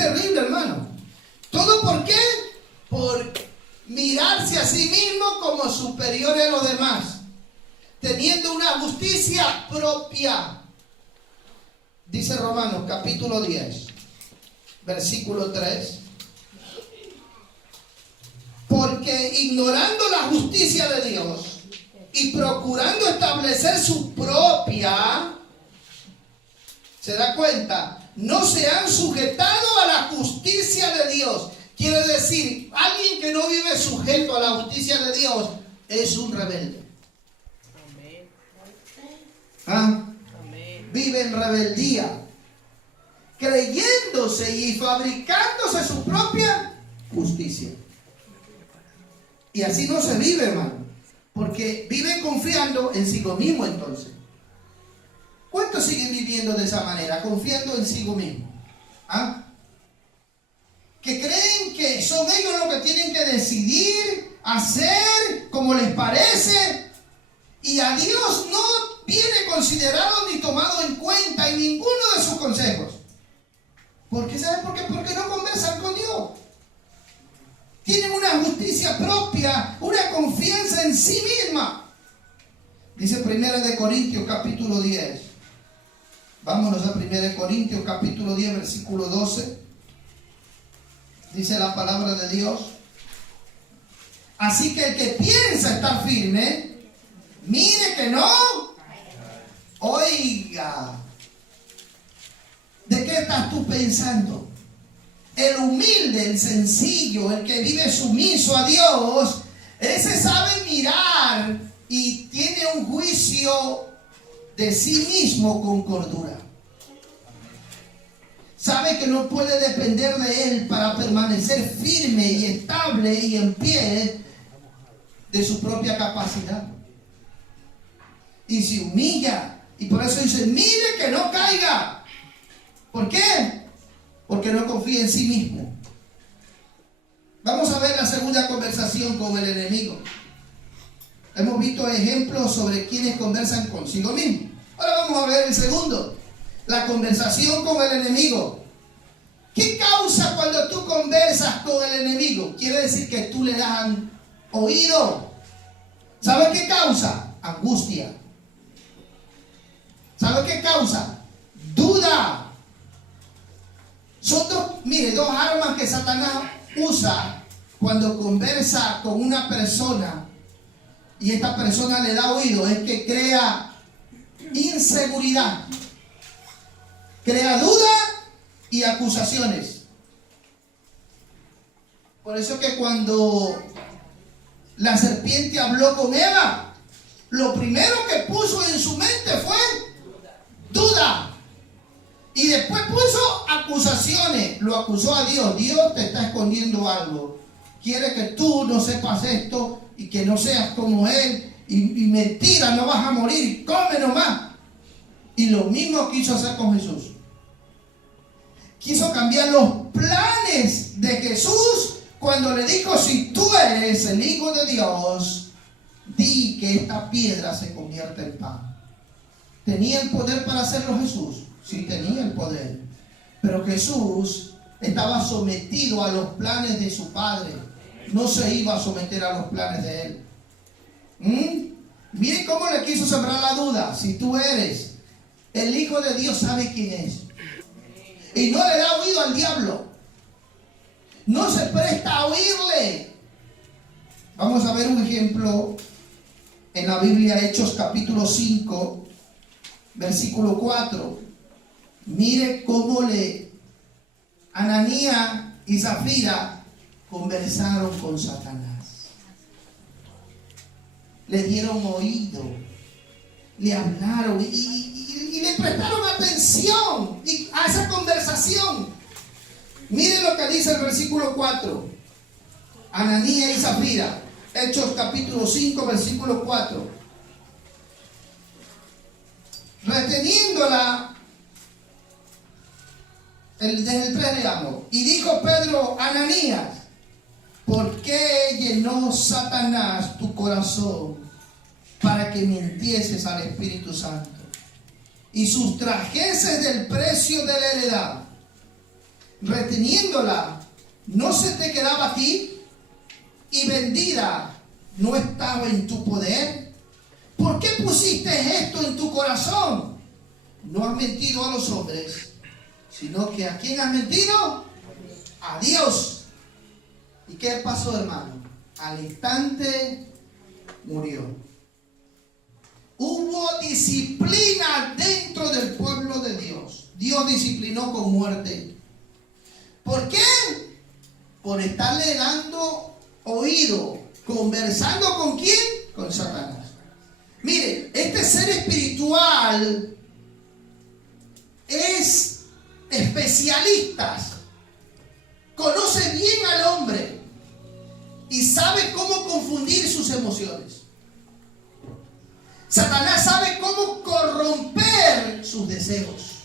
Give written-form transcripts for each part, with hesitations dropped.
terrible, hermano. ¿Todo por qué? Por mirarse a sí mismo como superior a los demás, teniendo una justicia propia. Dice Romanos capítulo 10, versículo 3. Porque ignorando la justicia de Dios y procurando establecer su propia, ¿se da cuenta? No se han sujetado a la justicia de Dios. Quiere decir, alguien que no vive sujeto a la justicia de Dios es un rebelde. ¿Ah? Vive en rebeldía, creyéndose y fabricándose su propia justicia. Y así no se vive, hermano, porque vive confiando en sí mismo. Entonces, ¿cuántos siguen viviendo de esa manera, confiando en sí mismo? ¿Ah? Que creen que son ellos los que tienen que decidir, hacer como les parece, y a Dios no viene considerado ni tomado en cuenta en ninguno de sus consejos. ¿Por qué? ¿Saben por qué? Porque no conversan con Dios. Tienen una justicia propia, una confianza en sí misma. Dice 1 Corintios capítulo 10. Vámonos a 1 Corintios capítulo 10, versículo 12. Dice la palabra de Dios. Así que el que piensa estar firme, mire que no. Oiga, ¿de qué estás tú pensando? El humilde, el sencillo, el que vive sumiso a Dios, ese sabe mirar y tiene un juicio de sí mismo con cordura. Sabe que no puede depender de él para permanecer firme y estable y en pie de su propia capacidad. Y se humilla. Y por eso dice, mire que no caiga. ¿Por qué? Porque no confía en sí mismo. Vamos a ver la segunda conversación con el enemigo. Hemos visto ejemplos sobre quienes conversan consigo mismo. Ahora vamos a ver el segundo. La conversación con el enemigo. ¿Qué causa cuando tú conversas con el enemigo? Quiere decir que tú le das oído. ¿Sabes qué causa? Angustia. ¿Sabe qué causa? Duda. Son dos armas que Satanás usa cuando conversa con una persona y esta persona le da oído. Es que crea inseguridad, crea duda y acusaciones. Por eso que cuando la serpiente habló con Eva, lo primero que puso en su mente fue duda. Y después puso acusaciones. Lo acusó a Dios. Dios te está escondiendo algo. Quiere que tú no sepas esto y que no seas como Él. Y mentira, no vas a morir. Come nomás. Y lo mismo quiso hacer con Jesús. Quiso cambiar los planes de Jesús cuando le dijo, si tú eres el Hijo de Dios, di que esta piedra se convierta en pan. ¿Tenía el poder para hacerlo Jesús? Sí, tenía el poder. Pero Jesús estaba sometido a los planes de su Padre. No se iba a someter a los planes de Él. Miren cómo le quiso sembrar la duda. Si tú eres el Hijo de Dios, sabe quién es. Y no le da oído al diablo. No se presta a oírle. Vamos a ver un ejemplo en la Biblia, Hechos capítulo 5, versículo 4. Mire cómo Ananías y Zafira conversaron con Satanás. Le dieron oído, le hablaron y le prestaron atención a esa conversación. Miren lo que dice el versículo 4. Ananías y Zafira, Hechos capítulo 5, versículo 4. Reteniéndola, desde el 3 leamos. Y dijo Pedro, Ananías, ¿por qué llenó Satanás tu corazón para que mintieses al Espíritu Santo y sustrajeses del precio de la heredad reteniéndola, no se te quedaba a ti, y vendida no estaba en tu poder. ¿Por qué pusiste esto en tu corazón? No has mentido a los hombres, sino que ¿a quién has mentido? A Dios. ¿Y qué pasó, hermano? Al instante murió. Hubo disciplina dentro del pueblo de Dios. Dios disciplinó con muerte. ¿Por qué? Por estarle dando oído, conversando ¿con quién? Con Satanás. Mire, este ser espiritual es especialista, conoce bien al hombre y sabe cómo confundir sus emociones. Satanás sabe cómo corromper sus deseos.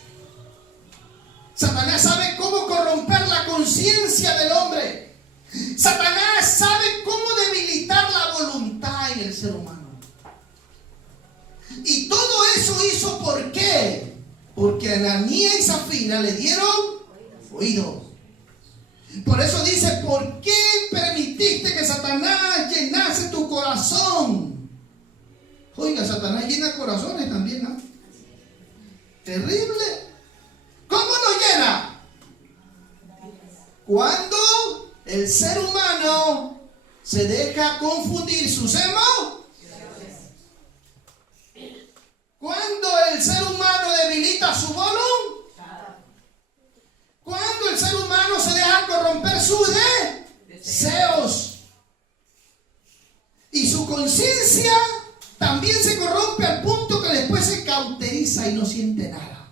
Satanás sabe cómo corromper la conciencia del hombre. Satanás sabe cómo debilitar la voluntad en el ser humano. Y todo eso hizo ¿por qué? Porque a Ananías y Zafira le dieron oído. Por eso dice, ¿por qué permitiste que Satanás llenase tu corazón? Oiga, Satanás llena corazones también, ¿no? Terrible. ¿Cómo lo llena? Cuando el ser humano se deja confundir sus emociones. Cuando el ser humano debilita su voluntad. Cuando el ser humano se deja corromper sus deseos. Y su conciencia también se corrompe al punto que después se cauteriza y no siente nada.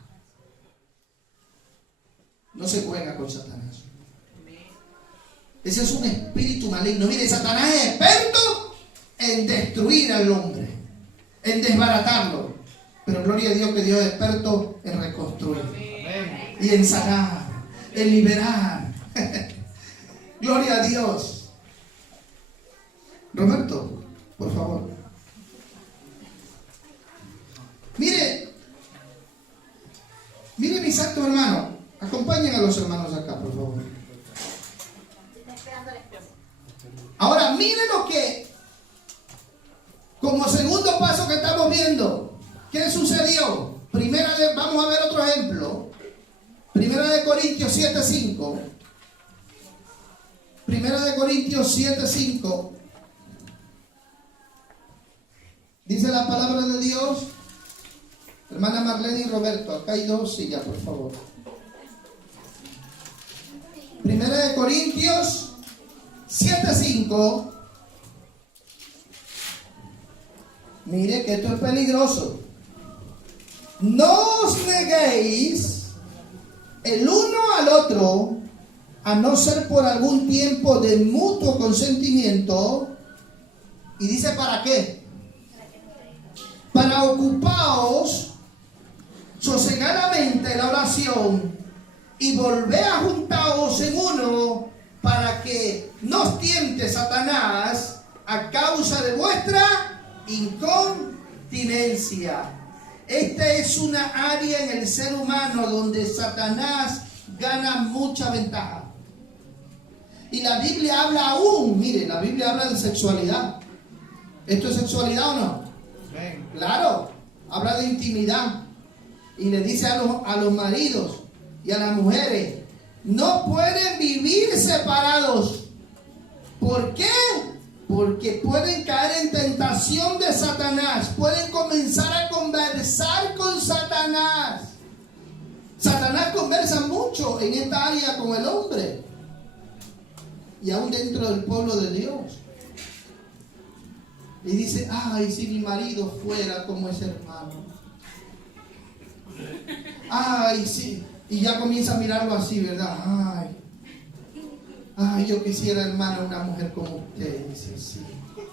No se juega con Satanás. Ese es un espíritu maligno. Mire, Satanás es experto en destruir al hombre, en desbaratarlo. Pero gloria a Dios que Dios es experto en reconstruir. Amén. Y en sanar, en liberar. Gloria a Dios. Roberto, por favor. Mire, mis santos hermanos. Acompañen a los hermanos acá, por favor. Ahora, miren lo que, como segundo paso que estamos viendo. ¿Qué sucedió? Vamos a ver otro ejemplo. Primera de Corintios 7:5. Primera de Corintios 7:5. Dice la palabra de Dios. Hermana Marlene y Roberto, acá hay dos sillas, por favor. Primera de Corintios 7:5. Mire que esto es peligroso. No os neguéis el uno al otro, a no ser por algún tiempo de mutuo consentimiento. Y dice, ¿para qué? Para ocupaos sosegadamente en la oración y volver a juntaros en uno, para que no os tiente Satanás a causa de vuestra incontinencia. Esta es una área en el ser humano donde Satanás gana mucha ventaja. Y la Biblia habla aún, mire, la Biblia habla de sexualidad. ¿Esto es sexualidad o no? Sí. Claro, habla de intimidad. Y le dice a los maridos y a las mujeres, no pueden vivir separados. ¿Por qué? Porque pueden caer en tentación de Satanás. Pueden comenzar a conversar con Satanás. Satanás conversa mucho en esta área con el hombre. Y aún dentro del pueblo de Dios. Y dice, ay, si mi marido fuera como ese hermano. Ay, sí. Y ya comienza a mirarlo así, ¿verdad? Ay, yo quisiera, hermano, una mujer como usted. Dice, sí.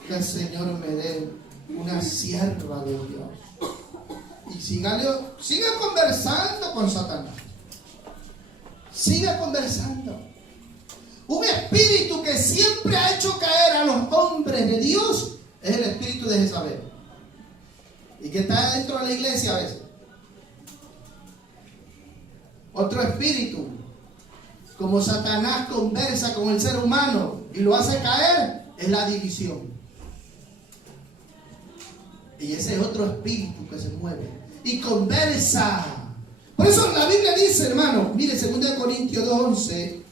Que el Señor me dé una sierva de Dios. Y sigue conversando con Satanás. Sigue conversando. Un espíritu que siempre ha hecho caer a los hombres de Dios es el espíritu de Jezabel. Y que está dentro de la iglesia a veces. Otro espíritu como Satanás conversa con el ser humano y lo hace caer, es la división. Y ese es otro espíritu que se mueve y conversa. Por eso la Biblia dice, hermano, mire, 2 Corintios 2:11,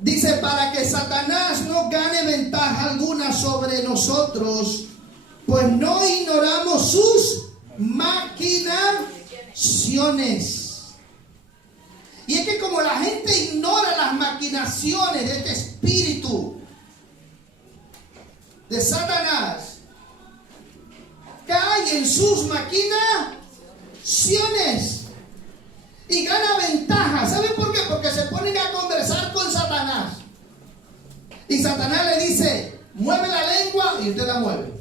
dice, para que Satanás no gane ventaja alguna sobre nosotros, pues no ignoramos sus maquinaciones. Y es que como la gente ignora las maquinaciones de este espíritu de Satanás, cae en sus maquinaciones y gana ventaja. ¿Sabe por qué? Porque se ponen a conversar con Satanás. Y Satanás le dice, mueve la lengua, y usted la mueve.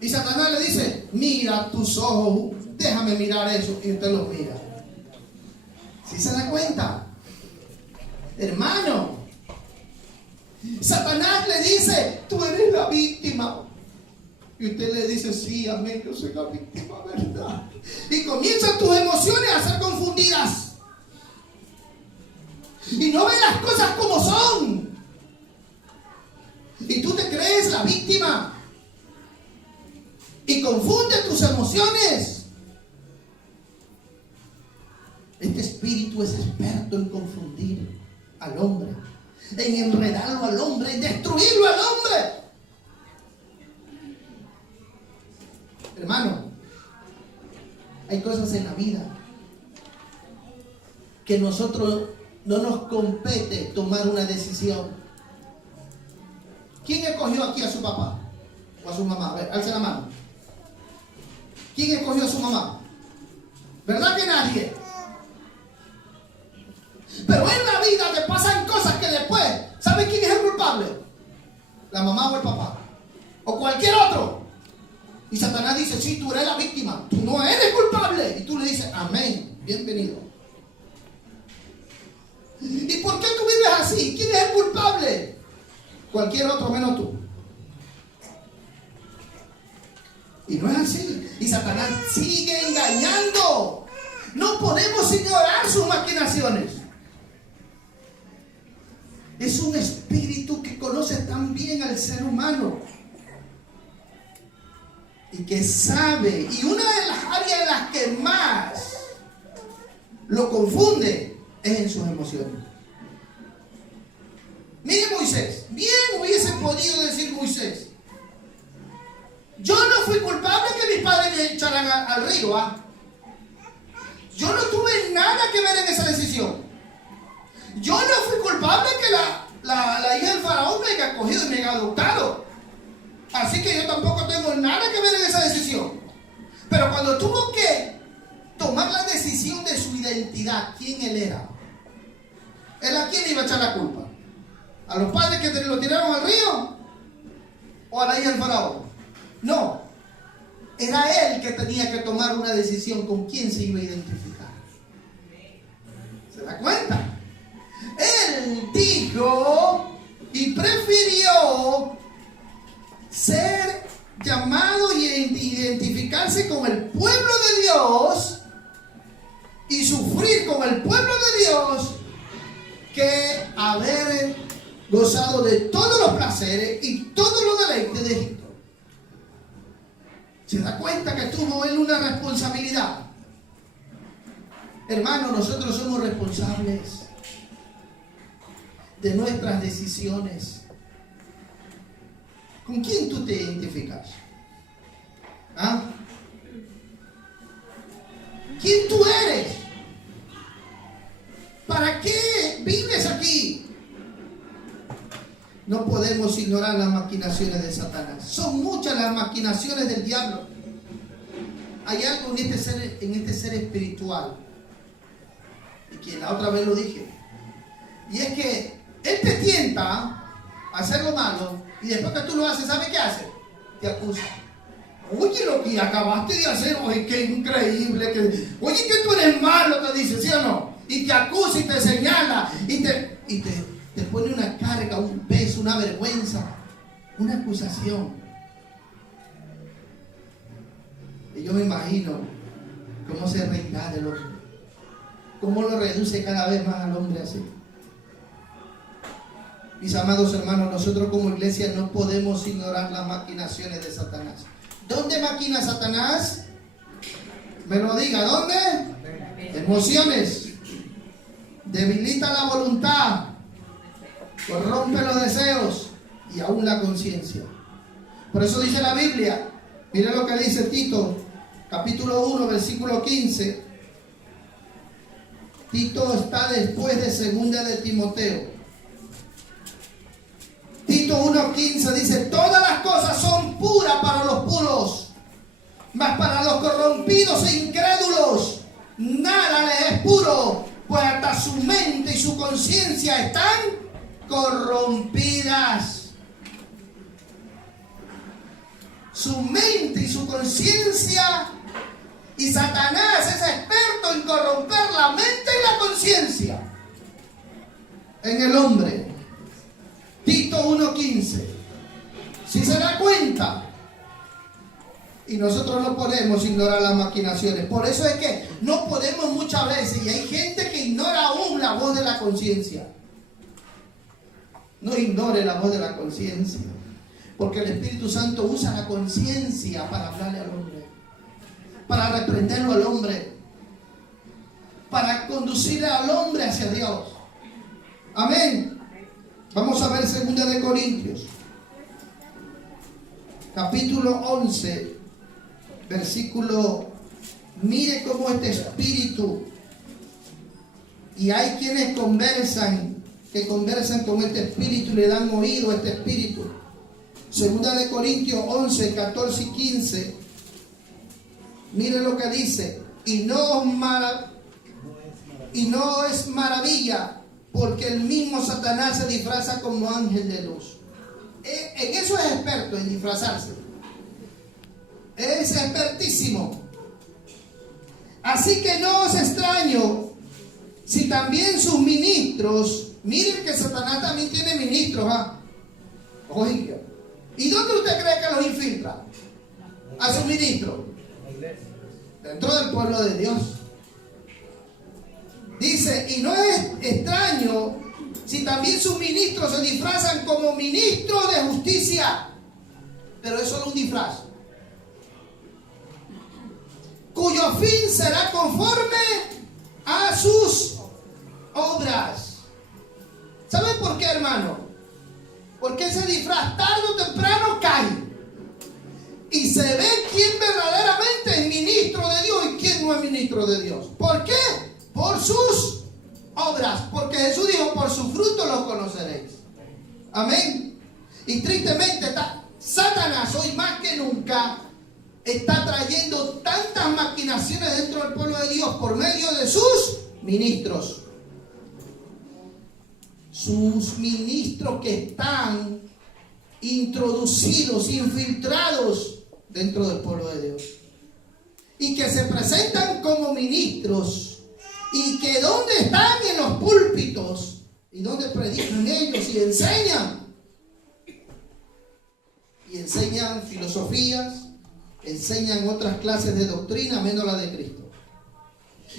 Y Satanás le dice, mira tus ojos, déjame mirar eso, y usted los mira. ¿Sí se da cuenta? Hermano, Satanás le dice, tú eres la víctima. Y usted le dice, sí, amén, yo soy la víctima, ¿verdad? Y comienzan tus emociones a ser confundidas. Y no ves las cosas como son. Y tú te crees la víctima. Y confunde tus emociones. Este espíritu es experto en confundir al hombre, en enredarlo al hombre, en destruirlo al hombre. Hermano, hay cosas en la vida que nosotros no nos compete tomar una decisión. ¿Quién escogió aquí a su papá o a su mamá? A ver, alce la mano. ¿Quién escogió a su mamá? ¿Verdad que nadie? Pero en la vida te pasan cosas que después, ¿sabes quién es el culpable? La mamá o el papá. O cualquier otro. Y Satanás dice, sí, tú eres la víctima. Tú no eres culpable. Y tú le dices, amén, bienvenido. ¿Y por qué tú vives así? ¿Quién es el culpable? Cualquier otro menos tú. Y no es así. Y Satanás sigue engañando. No podemos ignorar sus maquinaciones. Es un espíritu que conoce tan bien al ser humano y que sabe. Y una de las áreas en las que más lo confunde es en sus emociones. Mire Moisés, bien hubiese podido decir Moisés, yo no fui culpable que mis padres me echaran al río. Yo no tuve nada que ver en esa decisión. Yo no fui culpable que la hija del faraón me haya cogido y me haya adoptado. Así que yo tampoco tengo nada que ver en esa decisión. Pero cuando tuvo que tomar la decisión de su identidad, ¿quién él era? ¿Él a quién iba a echar la culpa? ¿A los padres que lo tiraron al río? ¿O a la hija del faraón? No. Era él que tenía que tomar una decisión con quién se iba a identificar. ¿Se da cuenta? Él dijo y prefirió ser llamado y identificarse con el pueblo de Dios y sufrir con el pueblo de Dios que haber gozado de todos los placeres y todos los deleites de Egipto. ¿Se da cuenta que tuvo él una responsabilidad? Hermano, nosotros somos responsables de nuestras decisiones. ¿Con quién tú te identificas? ¿Ah? ¿Quién tú eres? ¿Para qué vives aquí? No podemos ignorar las maquinaciones de Satanás. Son muchas las maquinaciones del diablo. Hay algo en este ser espiritual, y que la otra vez lo dije, y es que él te tienta a hacer lo malo, y después que tú lo haces, ¿sabe qué hace? Te acusa. Oye, lo que acabaste de hacer, oye, qué increíble, oye, que tú eres malo, te dice, ¿sí o no? Y te acusa y te señala, y te pone una carga, un peso, una vergüenza, una acusación. Y yo me imagino cómo se reirá del hombre. ¿Cómo lo reduce cada vez más al hombre así? Mis amados hermanos, nosotros como iglesia no podemos ignorar las maquinaciones de Satanás. ¿Dónde maquina Satanás? Me lo diga, ¿dónde? Emociones. Debilita la voluntad, corrompe los deseos y aún la conciencia. Por eso dice la Biblia, mire lo que dice Tito, capítulo 1, versículo 15. Tito está después de segunda de Timoteo. Tito 1:15 dice: todas las cosas son puras para los puros, mas para los corrompidos e incrédulos nada les es puro, pues hasta su mente y su conciencia están corrompidas. Su mente y su conciencia, y Satanás es experto en corromper la mente y la conciencia en el hombre. Tito 1:15. Si se da cuenta, y nosotros no podemos ignorar las maquinaciones. Por eso es que no podemos muchas veces, y hay gente que ignora aún la voz de la conciencia. No ignore la voz de la conciencia, porque el Espíritu Santo usa la conciencia para hablarle al hombre, para reprenderlo al hombre, para conducir al hombre hacia Dios. Amén. Vamos a ver 2 de Corintios, capítulo 11. Versículo, mire cómo este espíritu, y hay quienes que conversan con este espíritu y le dan oído a este espíritu. Segunda de Corintios 11, 14 y 15. Mire lo que dice: y no es maravilla, porque el mismo Satanás se disfraza como ángel de luz. En eso es experto, en disfrazarse. Es expertísimo. Así que no os extraño si también sus ministros, miren que Satanás también tiene ministros, oiga, ¿y dónde usted cree que los infiltra? A sus ministros, dentro del pueblo de Dios. Dice: y no es extraño si también sus ministros se disfrazan como ministros de justicia, pero es solo un disfraz, cuyo fin será conforme a sus obras. ¿Saben por qué, hermano? Porque ese disfraz tarde o temprano cae y se ve quién verdaderamente es ministro de Dios y quién no es ministro de Dios. ¿Por qué? Por sus obras, porque Jesús dijo: por su fruto los conoceréis. Amén. Y tristemente Satanás hoy más que nunca está trayendo tantas maquinaciones dentro del pueblo de Dios por medio de sus ministros. Sus ministros que están introducidos, infiltrados dentro del pueblo de Dios. Y que se presentan como ministros. Y que donde están en los púlpitos. Y donde predican ellos y enseñan. Y enseñan filosofías. Enseñan otras clases de doctrina menos la de Cristo.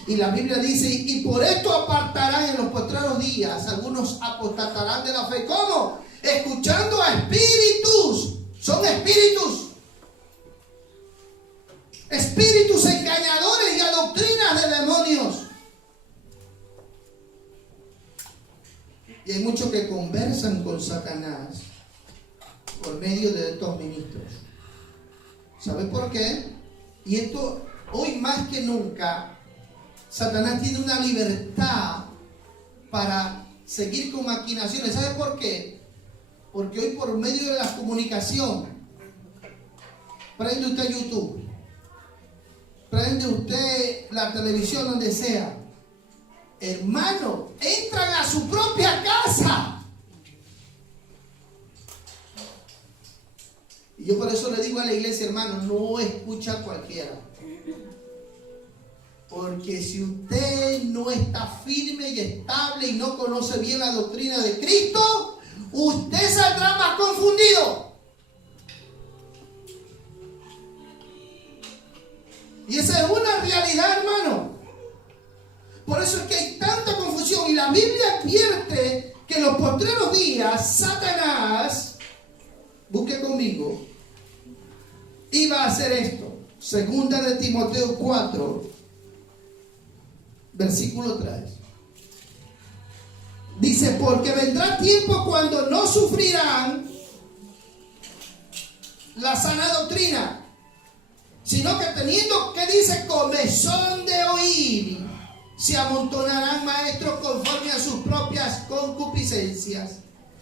Y la Biblia dice: y por esto apartarán en los postreros días, algunos apostatarán de la fe. ¿Cómo? Escuchando a espíritus. Son espíritus. Espíritus engañadores y a doctrinas de demonios. Y hay muchos que conversan con Satanás por medio de estos ministros. ¿Sabe por qué? Y esto, hoy más que nunca, Satanás tiene una libertad para seguir con maquinaciones. ¿Sabe por qué? Porque hoy por medio de la comunicación, prende usted YouTube, prende usted la televisión, donde sea, hermano, entran a su propia casa. Y yo por eso le digo a la iglesia, hermano, no escucha a cualquiera. Porque si usted no está firme y estable y no conoce bien la doctrina de Cristo, usted saldrá más confundido. Y esa es una realidad, hermano. Por eso es que hay tanta confusión. Y la Biblia advierte que en los postreros días Satanás, busque conmigo, iba a hacer esto. Segunda de Timoteo 4, versículo 3. Dice, porque vendrá tiempo cuando no sufrirán la sana doctrina, sino que teniendo, ¿qué dice? Comezón de oír, se amontonarán maestros conforme a sus propias concupiscencias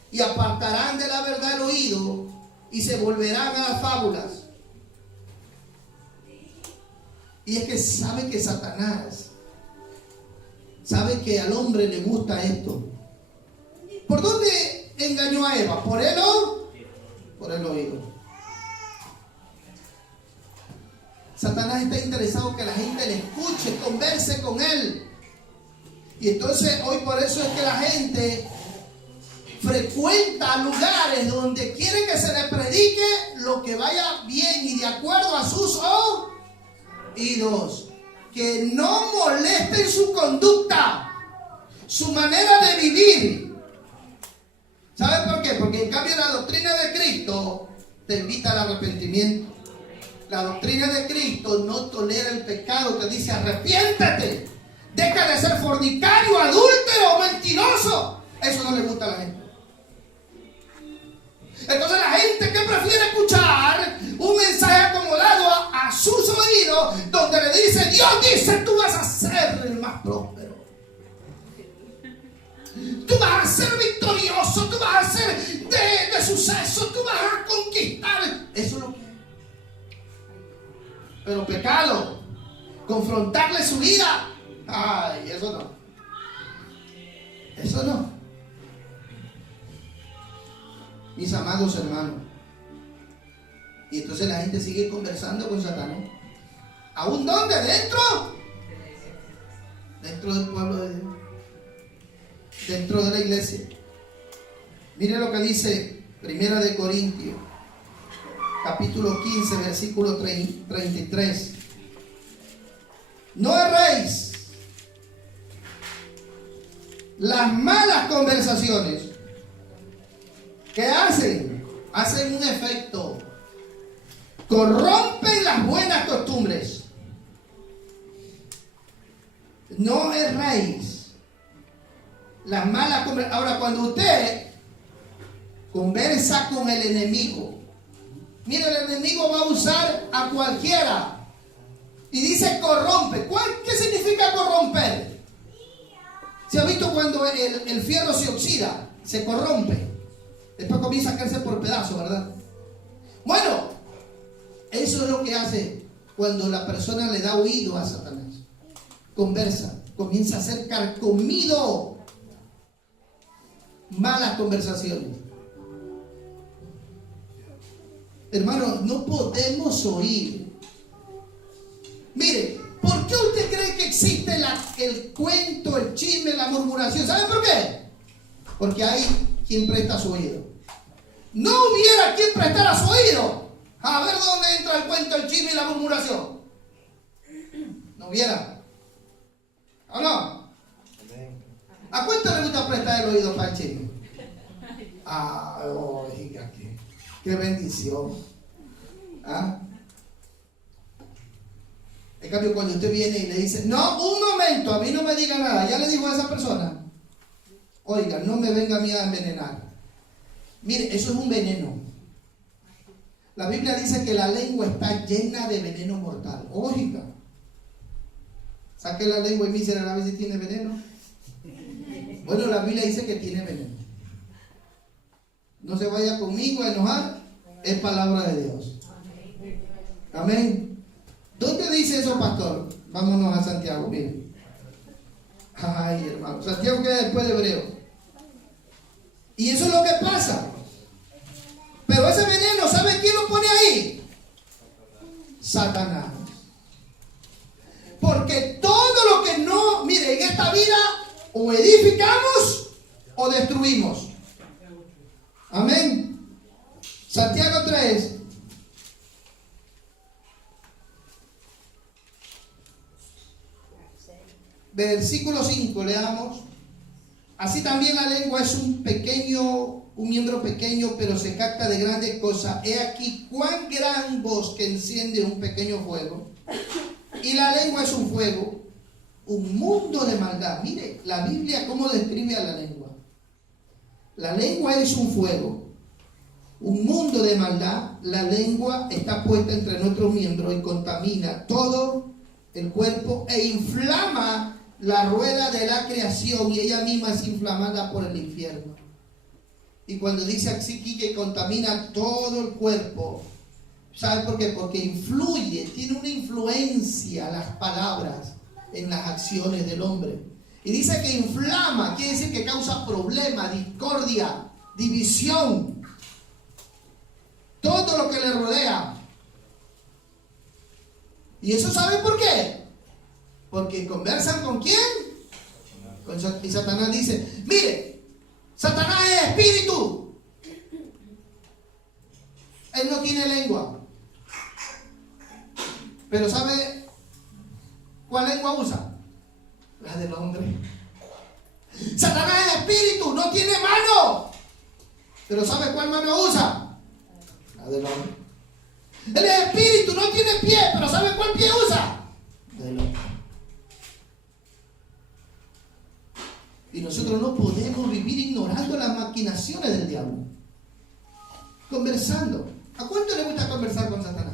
y apartarán de la verdad el oído y se volverán a las fábulas. Y es que sabe que Satanás sabe que al hombre le gusta esto. ¿Por dónde engañó a Eva? ¿Por el oído? Por el oído. Satanás está interesado que la gente le escuche, converse con él. Y entonces hoy por eso es que la gente frecuenta lugares donde quiere que se le predique lo que vaya bien y de acuerdo a sus oídos. Que no molesten su conducta, su manera de vivir. ¿Saben por qué? Porque en cambio la doctrina de Cristo te invita al arrepentimiento. La doctrina de Cristo no tolera el pecado, te dice arrepiéntete, deja de ser fornicario, adúltero, mentiroso. Eso no le gusta a la gente. Entonces la gente que prefiere escuchar un mensaje acomodado a sus oídos, donde le dice, Dios dice, tú vas a ser el más próspero, tú vas a ser victorioso, tú vas a ser de suceso, tú vas a conquistar. Eso es lo que es. Pero pecado, confrontarle su vida, ay, eso no. Eso no. Mis amados hermanos. Y entonces la gente sigue conversando con Satanás. ¿Aún dónde? ¿Dentro? Dentro del pueblo de Dios. Dentro de la iglesia. Mire lo que dice Primera de Corintios, capítulo 15, versículo 33. No erréis. Las malas conversaciones, ¿qué hacen? Hacen un efecto. Corrompen las buenas costumbres. No erréis. Las malas conversaciones. Ahora, cuando usted conversa con el enemigo, mire, el enemigo va a usar a cualquiera. Y dice corrompe. ¿Qué significa corromper? ¿Se ha visto cuando el fierro se oxida? Se corrompe. Después comienza a caerse por pedazos, ¿verdad? Bueno, eso es lo que hace cuando la persona le da oído a Satanás. Conversa, comienza a ser carcomido. Malas conversaciones. Hermano, no podemos oír. Mire, ¿por qué usted cree que existe el cuento, el chisme, la murmuración? ¿Saben por qué? Porque hay quien presta su oído. No hubiera quien prestara su oído. A ver dónde entra el cuento, el chisme y la murmuración. No hubiera. ¿O no? ¿A cuánto le gusta prestar el oído para el chisme? Ah, oiga, qué bendición. ¿Ah? En cambio, cuando usted viene y le dice, no, un momento, a mí no me diga nada, ya le dijo a esa persona, oiga, no me venga a mí a envenenar. Mire, eso es un veneno. La Biblia dice que la lengua está llena de veneno mortal. Oiga, saque la lengua y mísera a ver si tiene veneno. Bueno, la Biblia dice que tiene veneno. No se vaya conmigo a enojar, es palabra de Dios. Amén. ¿Dónde dice eso, pastor? Vámonos a Santiago, miren. Ay, hermano, Santiago queda después de Hebreo. Y eso es lo que pasa. Pero ese veneno, ¿sabe quién lo pone ahí? Satanás. Porque todo lo que no, mire, en esta vida o edificamos o destruimos. Amén. Santiago 3. Versículo 5, leamos. Así también la lengua es un miembro pequeño, pero se capta de grandes cosas. He aquí cuán gran voz que enciende un pequeño fuego. Y la lengua es un fuego, un mundo de maldad. Mire, la Biblia cómo describe a la lengua. La lengua es un fuego, un mundo de maldad. La lengua está puesta entre nuestros miembros y contamina todo el cuerpo e inflama la rueda de la creación, y ella misma es inflamada por el infierno. Y cuando dice así que contamina todo el cuerpo, ¿sabe por qué? Porque influye, tiene una influencia las palabras en las acciones del hombre. Y dice que inflama, quiere decir que causa problemas, discordia, división, todo lo que le rodea. ¿Y eso sabe por qué? Porque conversan ¿con quién? Y Satanás dice, mire, Satanás es espíritu. Él no tiene lengua. Pero ¿sabe cuál lengua usa? La del hombre. Satanás es espíritu, no tiene mano. Pero ¿sabe cuál mano usa? La del hombre. Él es espíritu, no tiene pie, pero ¿sabe cuál pie usa? La del hombre. Y nosotros no podemos vivir ignorando las maquinaciones del diablo. Conversando. ¿A cuánto le gusta conversar con Satanás?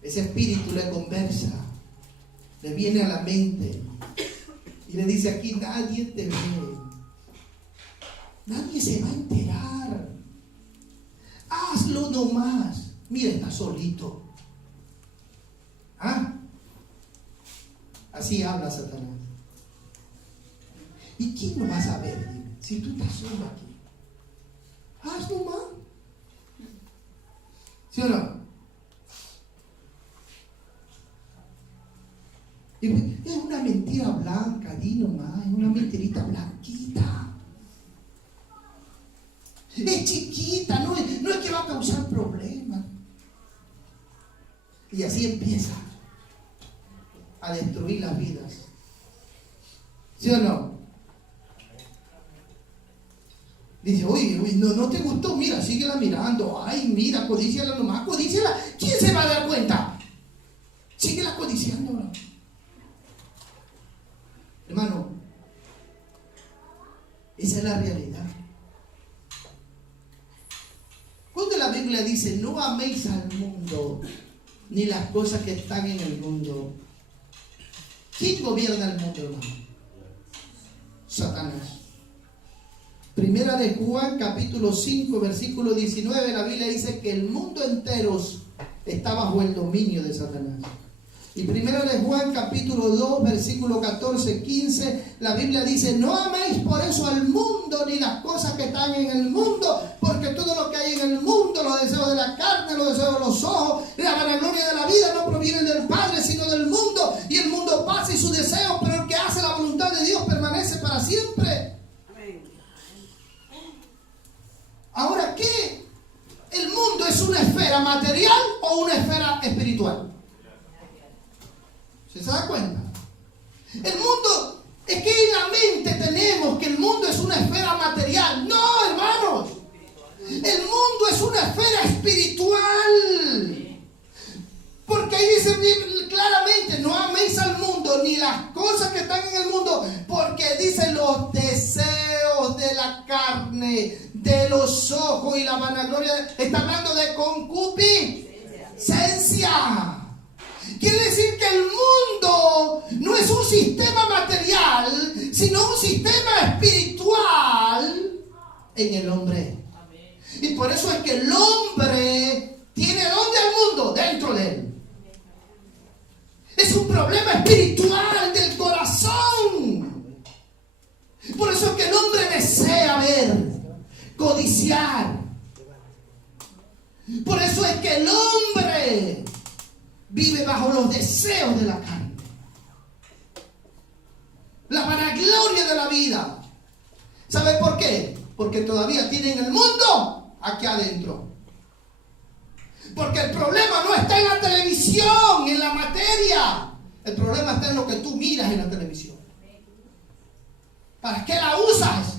Ese espíritu le conversa, le viene a la mente y le dice: aquí nadie te ve, nadie se va a enterar, hazlo nomás, mira, está solito. ¿Ah? Así habla Satanás. ¿Y quién lo va a saber? Si tú estás solo aquí, haz nomás. ¿Sí o no? Es una mentira blanca, di nomás, es una mentirita blanquita. Es chiquita, no es que va a causar problemas. Y así empieza a destruir las vidas. ¿Sí o no? Dice: oye, no te gustó, mira, síguela mirando. Ay, mira, codíciala nomás, codíciala. ¿Quién se va a dar cuenta? Síguela codiciando. Hermano, esa es la realidad. Cuando la Biblia dice: no améis al mundo ni las cosas que están en el mundo, ¿quién gobierna el mundo, hermano? Satanás. Primera de Juan, capítulo 5, versículo 19, la Biblia dice que el mundo entero está bajo el dominio de Satanás. Y primero de Juan, capítulo 2, versículo 14, 15, la Biblia dice: no améis por eso al mundo ni las cosas que están en el mundo, porque todo lo que hay en el mundo, los deseos de la carne, los deseos de los ojos, la vanagloria de la vida, no provienen del Padre, sino del mundo. Y el mundo pasa y sus deseos, pero el que hace la voluntad de Dios permanece para siempre. Ahora, ¿qué? ¿El mundo es una esfera material o una esfera espiritual? ¿Se da cuenta? El mundo, es que en la mente tenemos que el mundo es una esfera material. No, hermanos. El mundo es una esfera espiritual. Porque ahí dice claramente: no améis al mundo ni las cosas que están en el mundo, porque dice los deseos de la carne, de los ojos y la vanagloria. Está hablando de concupiscencia. Quiere decir que el mundo no es un sistema material, sino un sistema espiritual en el hombre. Y por eso es que el hombre tiene ¿dónde al mundo? Dentro de él. Es un problema espiritual del corazón. Por eso es que el hombre desea ver, codiciar. Por eso es que el hombre vive bajo los deseos de la carne, la vanagloria de la vida. ¿Sabe por qué? Porque todavía tienen el mundo aquí adentro. Porque el problema no está en la televisión, en la materia. El problema está en lo que tú miras en la televisión. ¿Para qué la usas?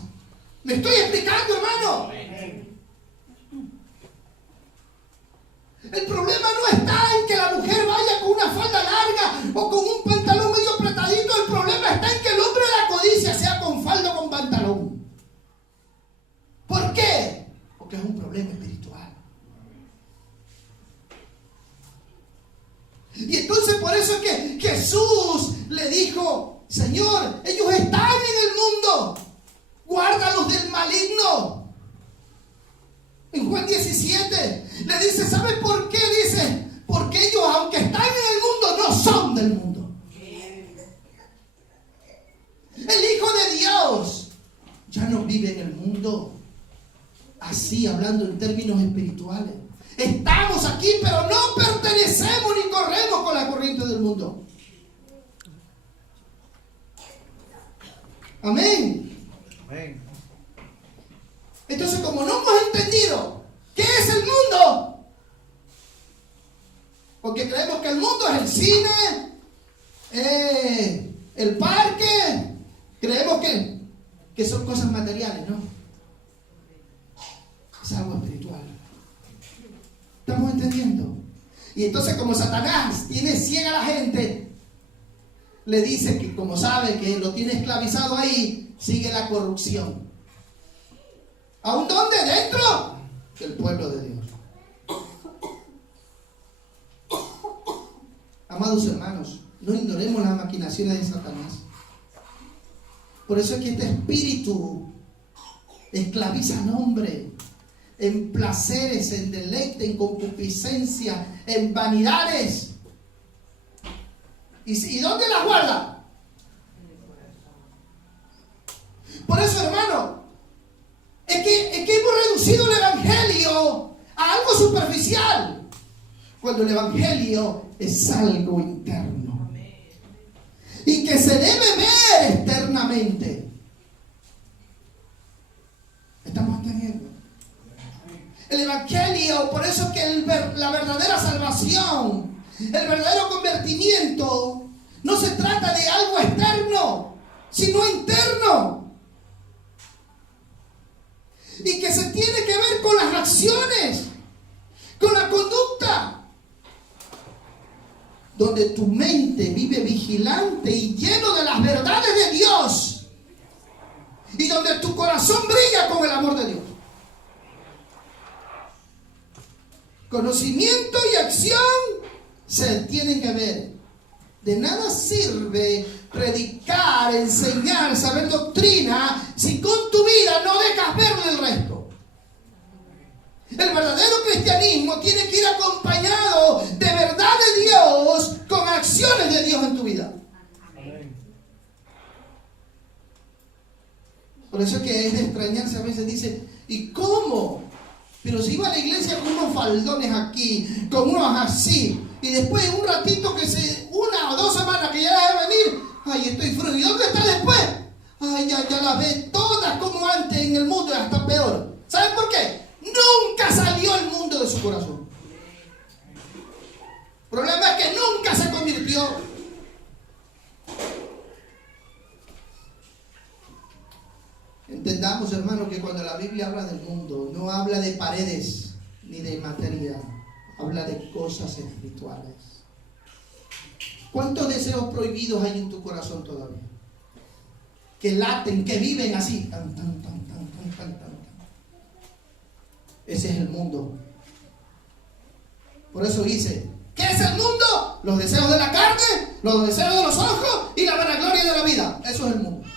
¿Me estoy explicando, hermano? El problema no está en que la mujer vaya con una falda larga o con un pantalón medio apretadito. El problema está en que el hombre de la codicia sea con falda o con pantalón. ¿Por qué? Porque es un problema espiritual. Y entonces por eso es que Jesús le dijo: Señor, ellos están en el mundo, guárdalos del maligno. En Juan 17 le dice: ¿sabe por qué? Dice: porque ellos, aunque están en el mundo, no son del mundo. El Hijo de Dios ya no vive en el mundo. Así, hablando en términos espirituales, estamos aquí, pero no pertenecemos ni corremos con la corriente del mundo. Amén. Amén. Entonces, como no hemos entendido qué es el mundo, porque creemos que el mundo es el cine, el parque, creemos que son cosas materiales, ¿no? Es algo espiritual. ¿Estamos entendiendo? Y entonces, como Satanás tiene ciega a la gente, le dice que, como sabe que lo tiene esclavizado ahí, sigue la corrupción. ¿Aún dónde? Dentro del pueblo de Dios. Amados hermanos, no ignoremos las maquinaciones de Satanás. Por eso es que este espíritu esclaviza al hombre en placeres, en deleite, en concupiscencia, en vanidades. ¿Y dónde las guarda? Por eso, hermano, es que hemos reducido el evangelio a algo superficial, cuando el evangelio es algo interno y que se debe ver externamente. ¿Estamos entendiendo? El evangelio, por eso es que la verdadera salvación, el verdadero convertimiento, no se trata de algo externo, sino interno. Y que se tiene que ver con las acciones, con la conducta. Donde tu mente vive vigilante y lleno de las verdades de Dios. Y donde tu corazón brilla con el amor de Dios. Conocimiento y acción se tienen que ver. De nada sirve predicar, enseñar, saber doctrina, si con tu vida no dejas ver el resto. El verdadero cristianismo tiene que ir acompañado de verdad de Dios, con acciones de Dios en tu vida. Por eso es que es de extrañarse, a veces dice: ¿y cómo? Pero si iba a la iglesia con unos faldones aquí, con unos así, y después un ratito una o 2 semanas que ya debe venir, ay, estoy frío. ¿Y dónde está después? Ay, ya las ve todas como antes en el mundo y hasta peor. ¿Saben por qué? Nunca salió el mundo de su corazón. El problema es que nunca se convirtió. Entendamos, hermano, que cuando la Biblia habla del mundo, no habla de paredes ni de materia, habla de cosas espirituales. ¿Cuántos deseos prohibidos hay en tu corazón todavía? Que laten, que viven así. Tan, tan, tan, tan, tan, tan, tan. Ese es el mundo. Por eso dice: ¿qué es el mundo? Los deseos de la carne, los deseos de los ojos y la vanagloria de la vida. Eso es el mundo.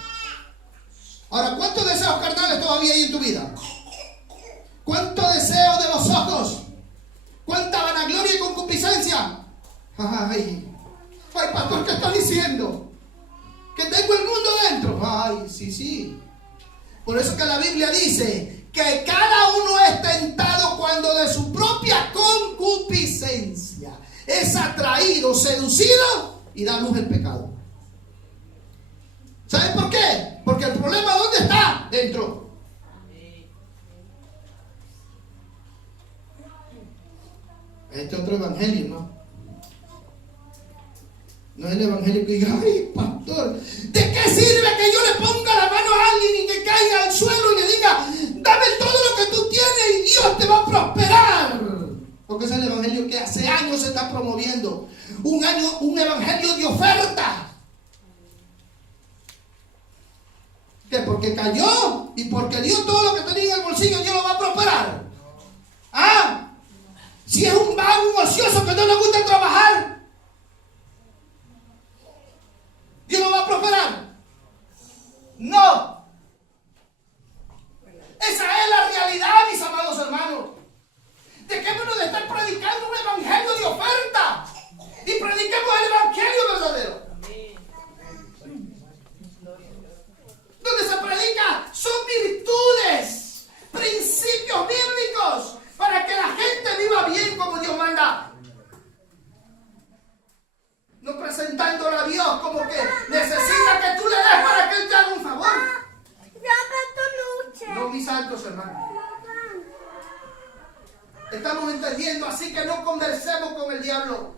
Ahora, ¿cuántos deseos carnales todavía hay en tu vida? ¿Cuántos deseos de los ojos? ¿Cuánta vanagloria y concupiscencia? Ay, pastor, ¿qué estás diciendo? ¿Que tengo el mundo dentro? Ay, sí. Por eso que la Biblia dice que cada uno es tentado cuando de su propia concupiscencia es atraído, seducido y da luz el pecado. ¿Saben por qué? Porque el problema, ¿dónde está? Dentro. Este otro evangelio, ¿no? No es el evangelio que diga, ay, pastor, ¿de qué sirve que yo le ponga la mano a alguien y que caiga al suelo y le diga, dame todo lo que tú tienes y Dios te va a prosperar? Porque es el evangelio que hace años se está promoviendo. Un evangelio de oferta. Que porque cayó y porque dio todo lo que tenía en el bolsillo, Dios lo va a prosperar. Ah, si es un vago, un ocioso que no le gusta trabajar, Dios lo va a prosperar. No. Esa es la realidad, mis amados hermanos. Dejémonos de estar predicando un evangelio de oferta y prediquemos el evangelio verdadero. Donde se predica son virtudes, principios bíblicos para que la gente viva bien como Dios manda. No presentándole a Dios como que necesita que tú le des para que Él te haga un favor. No, mis santos hermanos. Estamos entendiendo, así que no conversemos con el diablo.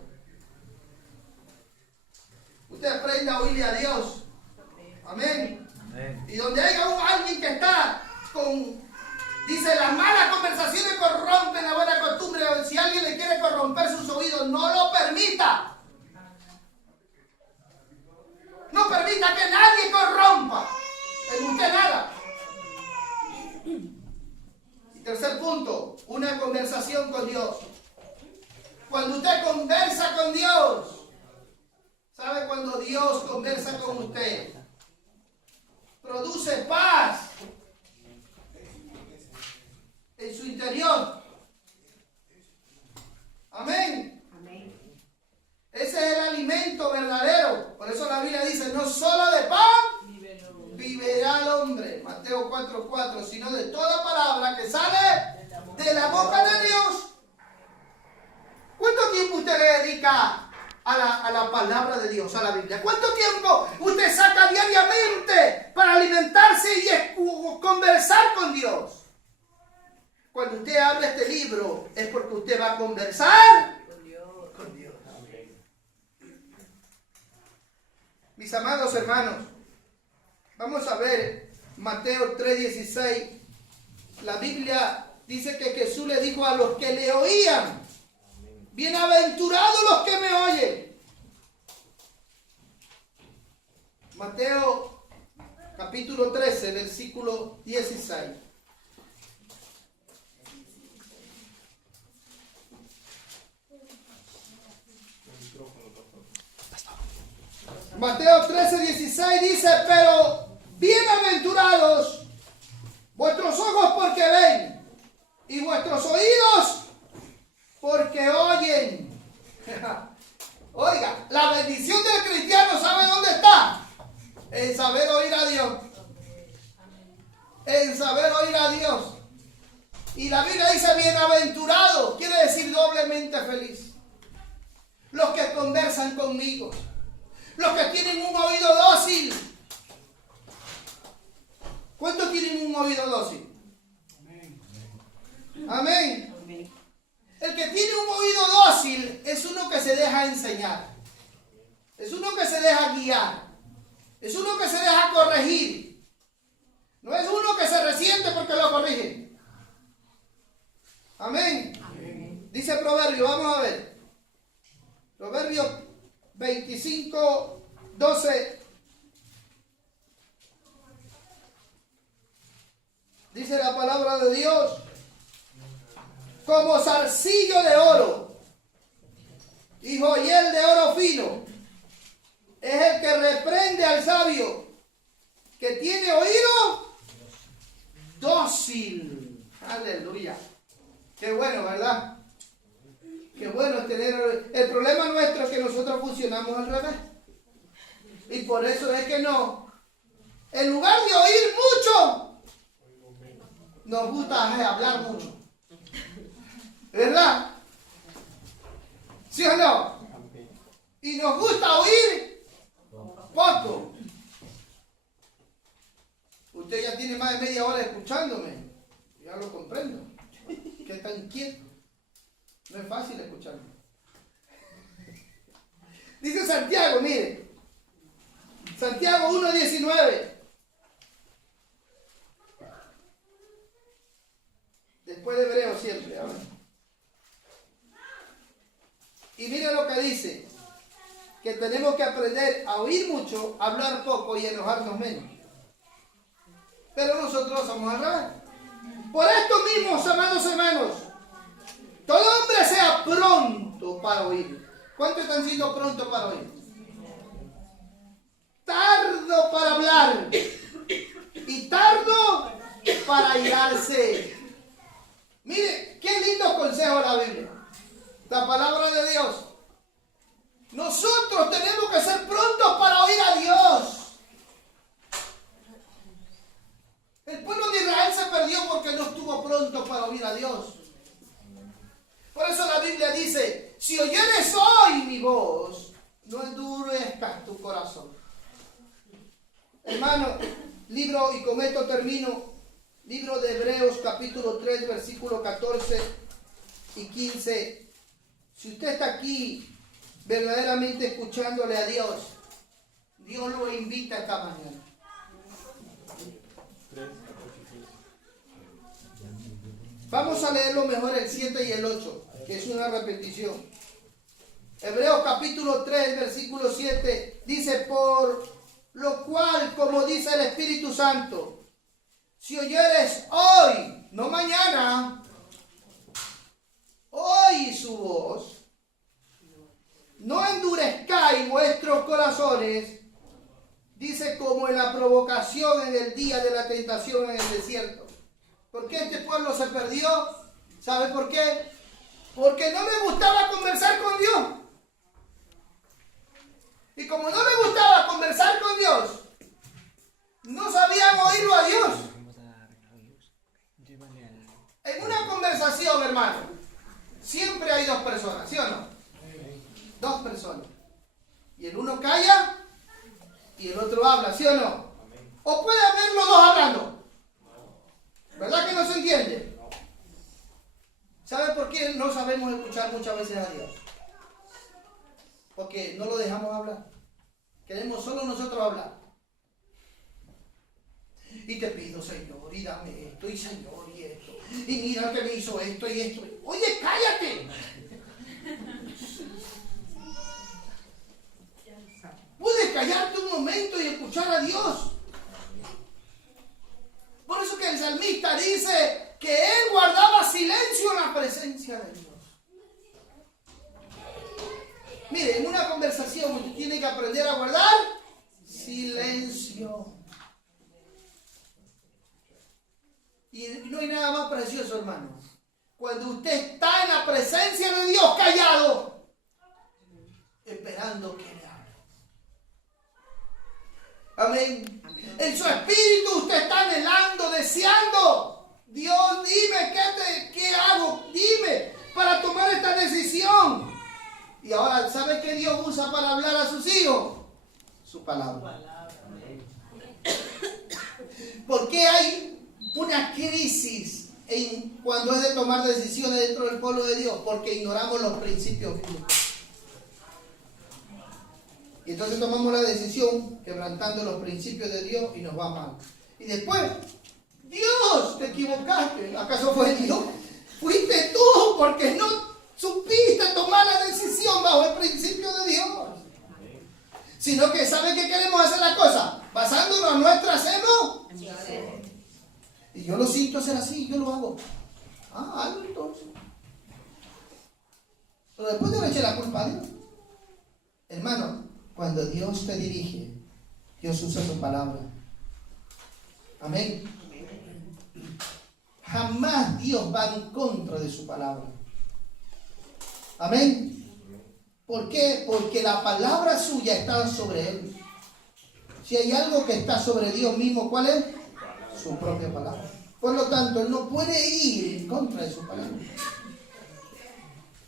Usted aprenda a oírle a Dios. Amén. Y donde haya alguien que está con, dice, las malas conversaciones corrompen la buena costumbre. Si alguien le quiere corromper sus oídos, no lo permita. No permita que nadie corrompa en usted nada. Y tercer punto, una conversación con Dios. Cuando usted conversa con Dios, ¿sabe cuando Dios conversa con usted? Produce paz en su interior. Amén. Ese es el alimento verdadero. Por eso la Biblia dice, no solo de pan vivirá el hombre, Mateo 4:4, sino de toda palabra que sale de la boca de Dios. ¿Cuánto tiempo usted le dedica a la palabra de Dios, a la Biblia? ¿Cuánto tiempo usted saca diariamente para alimentarse y conversar con Dios? Cuando usted abre este libro es porque usted va a conversar con Dios. Mis amados hermanos, vamos a ver Mateo 3:16. La Biblia dice que Jesús le dijo a los que le oían, bienaventurados los que me oyen. Mateo capítulo 13, versículo 16. Mateo 13:16 dice, pero bienaventurados vuestros ojos porque ven y vuestros oídos porque oyen. Oiga, la bendición del cristiano, ¿sabe dónde está? En saber oír a Dios. En saber oír a Dios. Y la Biblia dice bienaventurado, quiere decir doblemente feliz. Los que conversan conmigo. Los que tienen un oído dócil. ¿Cuántos tienen un oído dócil? Amén. Amén. El que tiene un oído dócil es uno que se deja enseñar. Es uno que se deja guiar. Es uno que se deja corregir. No es uno que se resiente porque lo corrigen. Amén. Amén. Dice Proverbio, vamos a ver. Proverbio 25:12. Dice la palabra de Dios, como zarcillo de oro y joyel de oro fino es el que reprende al sabio, que tiene oído dócil. Aleluya. Qué bueno, ¿verdad? Qué bueno tener. El problema nuestro es que nosotros funcionamos al revés. Y por eso es que no. En lugar de oír mucho, nos gusta hablar mucho. ¿Verdad? ¿Sí o no? Y nos gusta oír poco. Usted ya tiene más de media hora escuchándome. Ya lo comprendo. Que está inquieto. No es fácil escucharme. Dice Santiago, mire. Santiago 1:19. Después de Hebreo siempre. Ahora. Y mire lo que dice. Que tenemos que aprender a oír mucho, hablar poco y enojarnos menos. Pero nosotros somos al revés. Por esto mismo, amados hermanos, todo hombre sea pronto para oír. ¿Cuántos están siendo prontos para oír? Tardo para hablar y tardo para airarse. Mire, qué lindo consejo la Biblia, la palabra de Dios. Nosotros tenemos que ser prontos para oír a Dios. El pueblo de Israel se perdió porque no estuvo pronto para oír a Dios. Por eso la Biblia dice, si oyeres hoy mi voz, no endurezcas tu corazón. Hermano, libro, y con esto termino, libro de Hebreos capítulo 3, versículos 14 y 15. Si usted está aquí verdaderamente escuchándole a Dios, Dios lo invita esta mañana. Vamos a leerlo mejor el 7 y el 8, que es una repetición. Hebreos capítulo 3, versículo 7, dice, por lo cual, como dice el Espíritu Santo, si oyeres hoy, no mañana, hoy su voz, no endurezcáis vuestros corazones, dice, como en la provocación en el día de la tentación en el desierto. ¿Por qué este pueblo se perdió? ¿Sabe por qué? Porque no le gustaba conversar con Dios. Y como no le gustaba conversar con Dios, no sabían oírlo a Dios. En una conversación, hermano, siempre hay dos personas, ¿sí o no? Dos personas. Y el uno calla y el otro habla, ¿sí o no? O puede haber los dos hablando. ¿Verdad que no se entiende? ¿Sabe por qué no sabemos escuchar muchas veces a Dios? Porque no lo dejamos hablar. Queremos solo nosotros hablar. Y te pido, Señor, y dame esto, y Señor, y esto. Y mira que me hizo esto y esto. Oye, cállate. Puedes callarte un momento y escuchar a Dios. Por eso que el salmista dice que él guardaba silencio en la presencia de Dios. Mire, en una conversación usted tiene que aprender a guardar silencio. Y no hay nada más precioso, hermano. Cuando usted está en la presencia de Dios callado, esperando que le hable. Amén. En su espíritu usted está anhelando, deseando. Dios, dime, ¿qué hago? Dime, para tomar esta decisión. Y ahora, ¿sabe qué Dios usa para hablar a sus hijos? Su palabra. ¿Por qué hay una crisis cuando es de tomar decisiones dentro del pueblo de Dios? Porque ignoramos los principios bíblicos. Y entonces tomamos la decisión quebrantando los principios de Dios y nos va mal. Y después, Dios, te equivocaste. ¿Acaso fue Dios? Fuiste tú porque no supiste tomar la decisión bajo el principio de Dios. Sino que ¿sabe qué queremos hacer la cosa? Basándonos en nuestras emociones. Y yo lo siento hacer así, yo lo hago. Hazlo entonces. Pero después yo le eché la culpa a Dios. Hermano, cuando Dios te dirige, Dios usa su palabra. Amén. Jamás Dios va en contra de su palabra. Amén. ¿Por qué? Porque la palabra suya está sobre él. Si hay algo que está sobre Dios mismo, ¿cuál es? Su propia palabra. Por lo tanto, él no puede ir en contra de su palabra.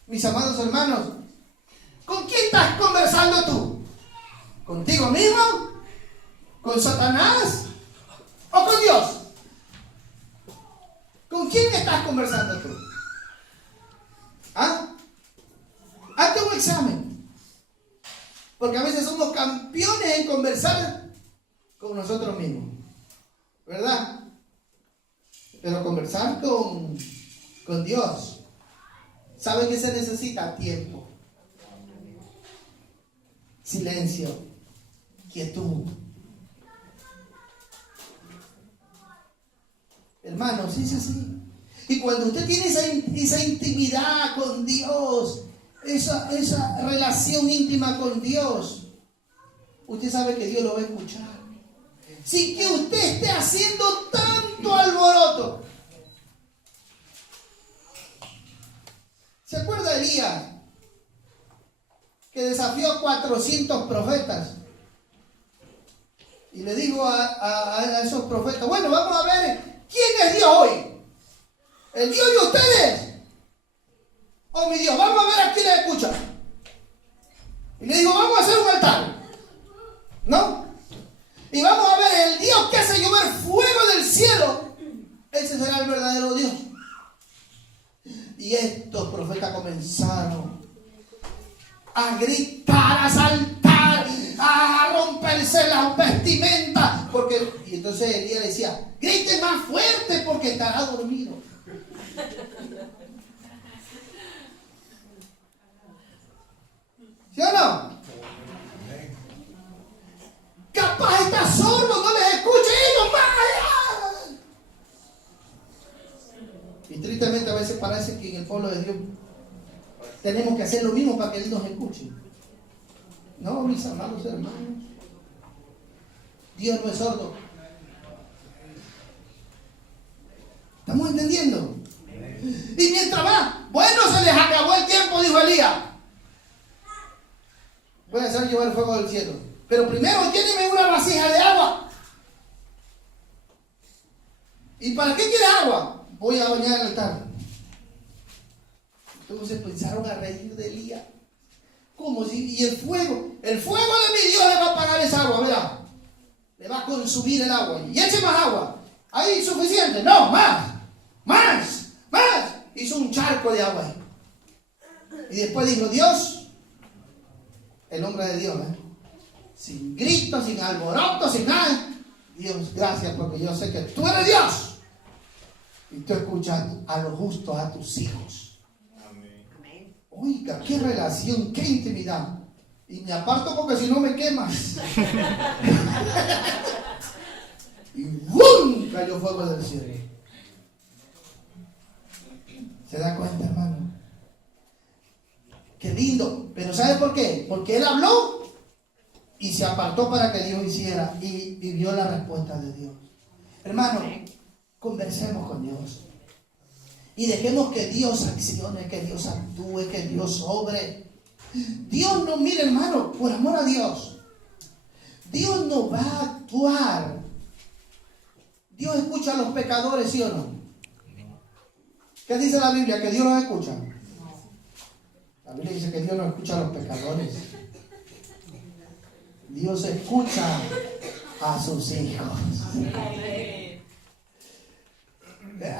Mis amados hermanos, ¿con quién estás conversando tú? ¿Contigo mismo? ¿Con Satanás? ¿O con Dios? ¿Con quién estás conversando tú? ¿Ah? Hazte un examen. Porque a veces somos campeones en conversar con nosotros mismos, ¿verdad? Pero conversar con Dios, ¿sabe qué se necesita? Tiempo, silencio, quietud. Hermanos, sí es así. Y cuando usted tiene esa intimidad con Dios, esa relación íntima con Dios, usted sabe que Dios lo va a escuchar. Sin que usted esté haciendo tanto alboroto. ¿Se acuerda Elías? Que desafió a 400 profetas. Y le dijo a esos profetas, bueno, vamos a ver quién es Dios hoy. ¿El Dios de ustedes? ¿O mi Dios? Vamos a ver a quién le escucha. Y le digo, vamos a hacer un altar, ¿no? Y vamos a ver el Dios que hace llover fuego del cielo. Ese será el verdadero Dios. Y estos profetas comenzaron a gritar, a saltar, a romperse las vestimentas. Y entonces Elías le decía, grite más fuerte porque estará dormido. ¿Sí o no? Capaz está sordo, no les escucha ellos más. Y tristemente a veces parece que en el pueblo de Dios tenemos que hacer lo mismo para que Él nos escuche. No, mis amados hermanos, Dios no es sordo. ¿Estamos entendiendo? Y mientras más, bueno, se les acabó el tiempo, dijo Elías. Voy a hacer llover el fuego del cielo. Pero primero lléneme una vasija de agua. ¿Y para qué quiere agua? Voy a bañar el altar. Entonces pensaron a reír de Elías. ¿Cómo si? Y el fuego de mi Dios le va a apagar esa agua, ¿verdad? Le va a consumir el agua. Y eche más agua. ¿Ahí suficiente? No, más. Hizo un charco de agua ahí. Y después dijo, Dios, el hombre de Dios, sin gritos, sin alboroto, sin nada. Dios, gracias porque yo sé que tú eres Dios. Y tú escuchas a los justos, a tus hijos. Amén. Oiga, qué relación, qué intimidad. Y me aparto porque si no me quemas. Y ¡bum! Cayó fuego del cielo. ¿Se da cuenta, hermano? Qué lindo. Pero ¿sabe por qué? Porque él habló y se apartó para que Dios hiciera y vivió la respuesta de Dios. Hermano, conversemos con Dios y dejemos que Dios accione, que Dios actúe, que Dios obre. Dios no, mire hermano, por amor a Dios, Dios no va a actuar. Dios escucha a los pecadores, ¿sí o no? ¿Qué dice la Biblia? ¿Que Dios los escucha? La Biblia dice que Dios no escucha a los pecadores. Dios escucha a sus hijos.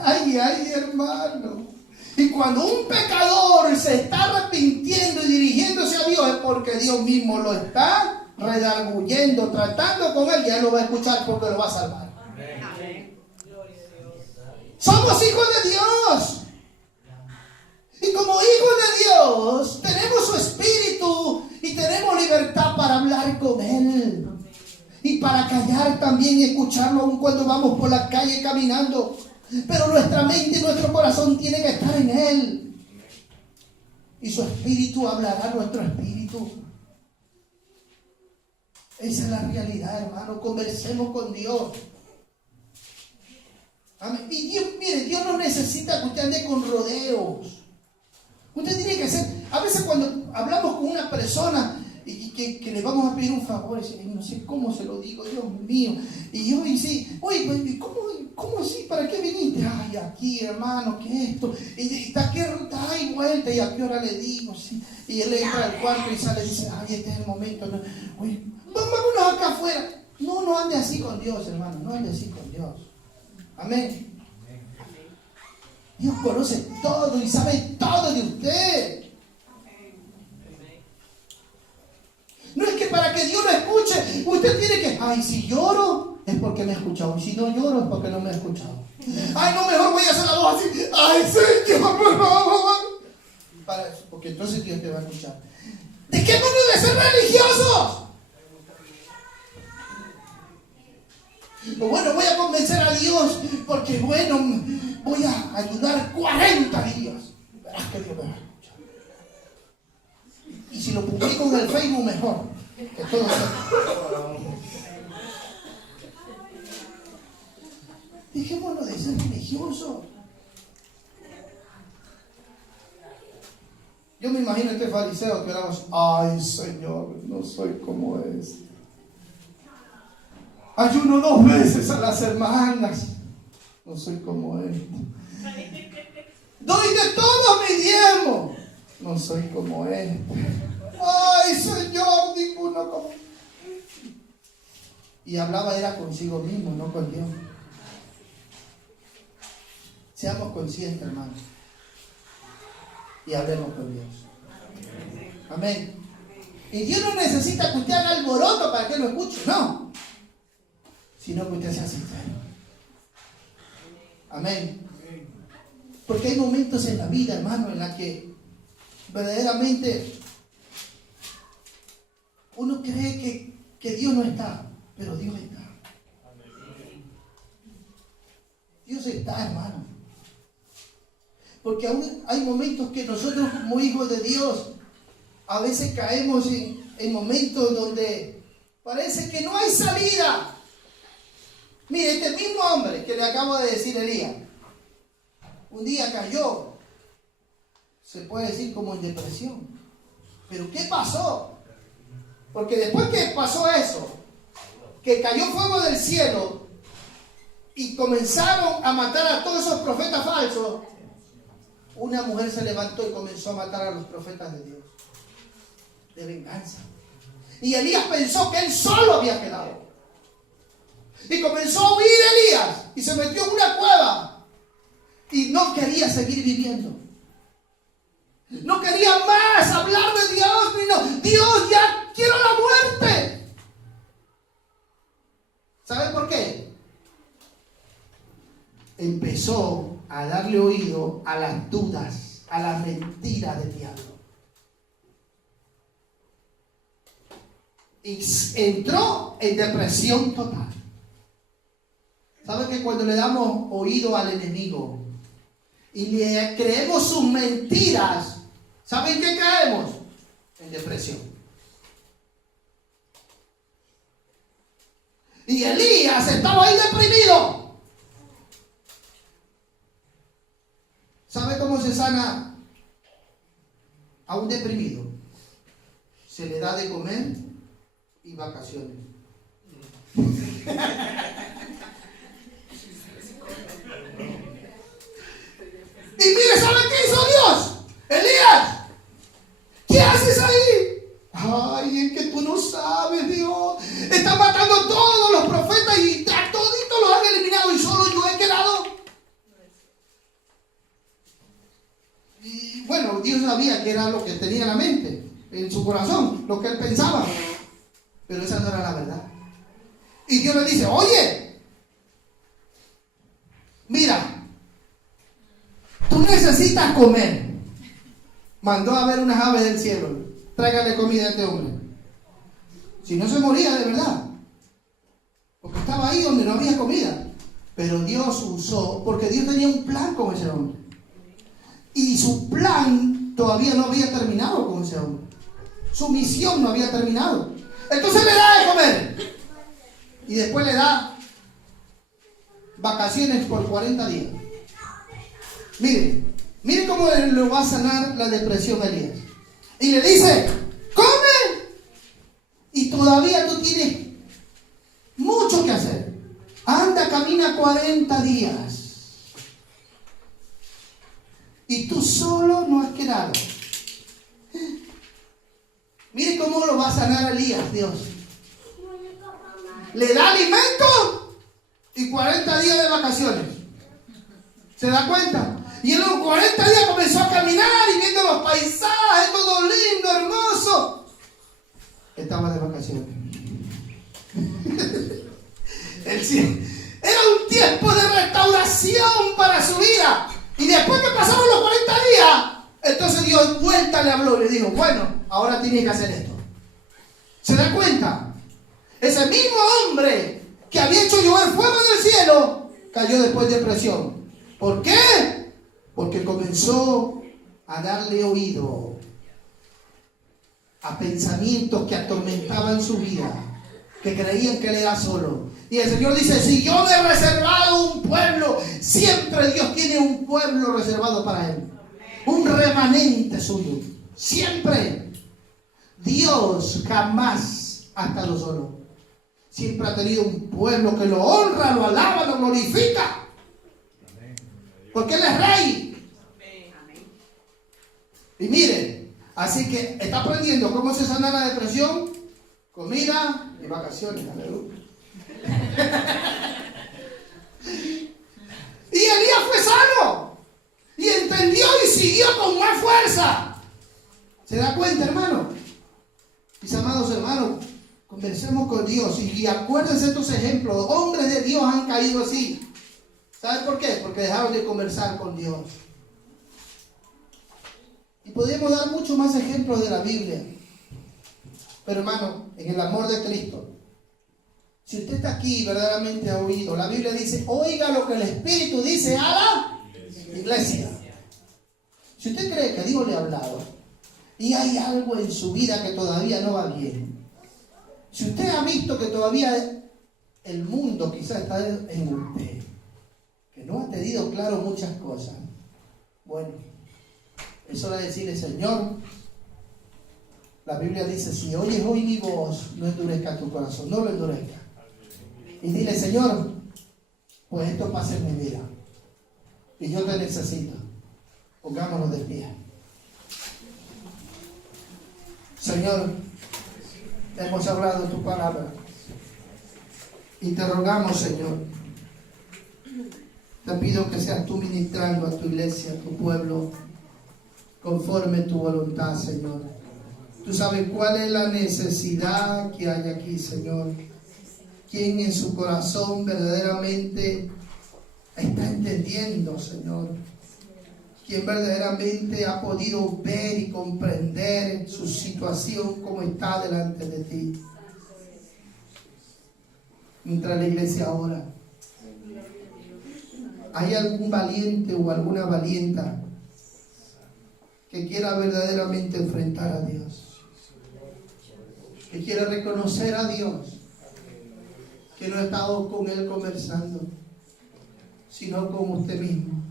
Ay, hermano. Y cuando un pecador se está arrepintiendo y dirigiéndose a Dios es porque Dios mismo lo está redarguyendo, tratando con él, y él lo va a escuchar porque lo va a salvar. Amén. Somos hijos de Dios. Y como hijos de Dios tenemos su espíritu y tenemos libertad para hablar con Él. Y para callar también y escucharlo aun cuando vamos por la calle caminando. Pero nuestra mente y nuestro corazón tienen que estar en Él. Y su espíritu hablará a nuestro espíritu. Esa es la realidad, hermano. Conversemos con Dios. Amén. Y Dios, mire, Dios no necesita que usted ande con rodeos. Usted tiene que hacer, a veces cuando hablamos con una persona y que le vamos a pedir un favor, y no sé cómo se lo digo, Dios mío, y yo dice, oye, ¿cómo así? ¿Para qué viniste? Ay, aquí, hermano, ¿qué esto? Y está aquí, ay, vuelta, y a qué hora le digo, sí. Y él entra al cuarto y sale y dice, ay, este es el momento, no. Oye, vámonos acá afuera. No ande así con Dios, hermano, no ande así con Dios. Amén. Dios conoce todo y sabe todo de usted. No es para que Dios lo escuche, usted tiene que, ay, si lloro es porque me ha escuchado, y si no lloro es porque no me ha escuchado. Ay, no, mejor voy a hacer la voz así, ay, Señor, por favor. Para eso, porque entonces Dios te va a escuchar. Dejémonos de ser religiosos. Bueno, voy a convencer a Dios porque, bueno, voy a ayudar 40 días. Verás que Dios me va a escuchar. Y si lo publico en el Facebook, mejor. Que todo sea. Dejémonos de ser religiosos. Yo me imagino a este fariseo que oramos, ay, Señor, no soy como este. Ayuno 2 veces a las semanas. No soy como él. Doy de todo mi diezmo. No soy como él. Ay, Señor, ninguno como. Y hablaba era consigo mismo, no con Dios. Seamos conscientes, hermanos. Y hablemos con Dios. Amén. Y Dios no necesita que usted haga alboroto para que lo escuche, no. Sino que usted sea sincero. Amén. Porque hay momentos en la vida, hermano, en la que verdaderamente uno cree que Dios no está, pero Dios está. Dios está, hermano. Porque aún hay momentos que nosotros como hijos de Dios a veces caemos en momentos donde parece que no hay salida. Mire, este mismo hombre que le acabo de decir Elías, un día cayó, se puede decir como en depresión. ¿Pero qué pasó? Porque después que pasó eso, que cayó fuego del cielo y comenzaron a matar a todos esos profetas falsos, una mujer se levantó y comenzó a matar a los profetas de Dios, de venganza. Y Elías pensó que él solo había quedado. Y comenzó a huir Elías y se metió en una cueva y no quería seguir viviendo. No quería más hablar de Dios, ni no. Dios, ya quiero la muerte. ¿Saben por qué? Empezó a darle oído a las dudas, a las mentiras del diablo. Y entró en depresión total. ¿Saben que cuando le damos oído al enemigo y le creemos sus mentiras, ¿saben qué caemos? En depresión. Y Elías estaba ahí deprimido. ¿Sabe cómo se sana a un deprimido? Se le da de comer y vacaciones. Y mire, ¿sabe qué hizo Dios? Elías, ¿qué haces ahí? Ay, es que tú no sabes, Dios. Están matando a todos los profetas y a toditos los han eliminado y solo yo he quedado. Y bueno, Dios sabía que era lo que tenía en la mente, en su corazón, lo que él pensaba. Pero esa no era la verdad. Y Dios le dice, oye, mira, tú necesitas comer. Mandó a ver unas aves del cielo. Tráigale comida a este hombre. Si no se moría de verdad. Porque estaba ahí donde no había comida. Pero Dios usó, porque Dios tenía un plan con ese hombre. Y su plan todavía no había terminado con ese hombre. Su misión no había terminado. Entonces le da de comer. Y después le da vacaciones por 40 días. Miren cómo lo va a sanar la depresión a Elías. Y le dice, come. Y todavía tú tienes mucho que hacer. Anda, camina 40 días. Y tú solo no has quedado. Mire cómo lo va a sanar a Elías, Dios. Le da alimento y 40 días de vacaciones. ¿Se da cuenta? Y en los 40 días comenzó a caminar y viendo los paisajes, todo lindo, hermoso. estaba de vacaciones. Era un tiempo de restauración para su vida. Y después que pasaron los 40 días, entonces Dios vuelta le habló y le dijo, bueno, ahora tienes que hacer esto. ¿Se da cuenta? Ese mismo hombre que había hecho llover fuego del cielo, cayó después de presión. ¿Por qué? Porque comenzó a darle oído a pensamientos que atormentaban su vida, que creían que él era solo. Y el Señor dice, si yo me he reservado un pueblo, siempre Dios tiene un pueblo reservado para él. Un remanente suyo. Siempre. Dios jamás ha estado solo. Siempre ha tenido un pueblo que lo honra, lo alaba, lo glorifica. Porque Él es rey. Y miren, así que está aprendiendo cómo se sana la depresión, comida y vacaciones. Aleluya. Y Elías fue sano. Y entendió y siguió con más fuerza. ¿Se da cuenta, hermano? Mis amados hermanos, conversemos con Dios y acuérdense de estos ejemplos. Hombres de Dios han caído así. ¿Saben por qué? Porque dejaron de conversar con Dios. Y podríamos dar muchos más ejemplos de la Biblia. Pero hermano, en el amor de Cristo, si usted está aquí y verdaderamente ha oído, la Biblia dice, oiga lo que el Espíritu dice a la iglesia. Si usted cree que Dios le ha hablado y hay algo en su vida que todavía no va bien, si usted ha visto que todavía el mundo quizás está en usted, que no ha tenido claro muchas cosas, bueno, es hora de decirle, Señor, la Biblia dice, si oyes hoy mi voz, no endurezca tu corazón, no lo endurezca. Y dile, Señor, pues esto pasa en mi vida y yo te necesito. Pongámonos de pie. Señor, hemos hablado tu palabra y te rogamos, Señor, te pido que seas tú ministrando a tu iglesia, a tu pueblo, conforme tu voluntad, Señor. Tú sabes cuál es la necesidad que hay aquí, Señor. Quien en su corazón verdaderamente está entendiendo, Señor. Quien verdaderamente ha podido ver y comprender su situación como está delante de ti. Mientras la iglesia ora, ¿hay algún valiente o alguna valienta que quiera verdaderamente enfrentar a Dios? Que quiera reconocer a Dios, que no ha estado con Él conversando, sino con usted mismo.